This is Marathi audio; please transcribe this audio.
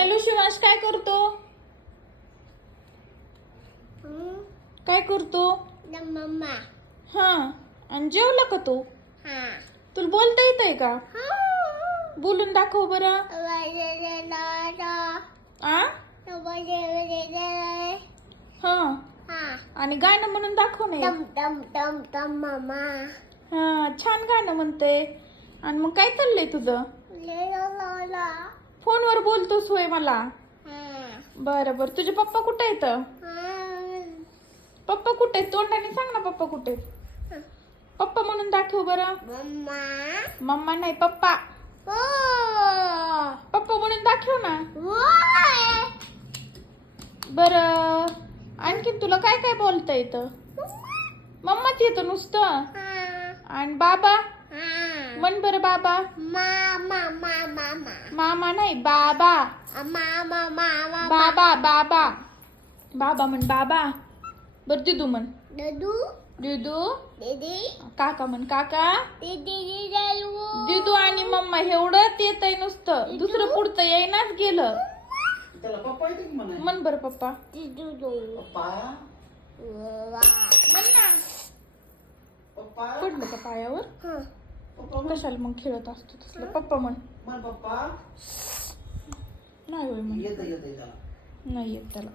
हॅलो शिवांश, काय करतो? काय करतो? मम्मा. हा, आणि जेवला का तू? हा. तुला बोलता येतंय का? बोलून दाखव बरं. आ? हा, आणि गाणं म्हणून दाखव ना. टम टम टम टम मम्मा. हा, छान गाणं म्हणते. आणि मग काय चाललंय तुझं? फोनवर बोलतोस होय मला? बरं बरं, तुझे पप्पा कुठे आहेत? पप्पा कुठे आहेत? तोंडाने सांग ना पप्पा कुठे आहेत? पप्पा म्हणून दाखव बरं. मम्मा. मम्मा नाही, पप्पा. पप्पा म्हणून दाखव ना. बरं, आणखीन तुला काय काय बोलता येतं? मम्माच येतं नुसतं. आणि बाबा म्हण बरं. बाबा. मामा नाही, बाबा. बाबा बाबा बाबा म्हण. बाबा. बरं, दिदू म्हण. दिदू. काका म्हण. काका. दिदू आणि मम्मा एवढंच येतंय नुसतं, दुसरं पुढचं येईनाच गेलं. म्हण बरं पप्पा. म्हण ना. पडलं का पायावर? कशाला मग खेळत असतो तसलं? पप्पा म्हण. नाही होय म्हण. नाही येत त्याला.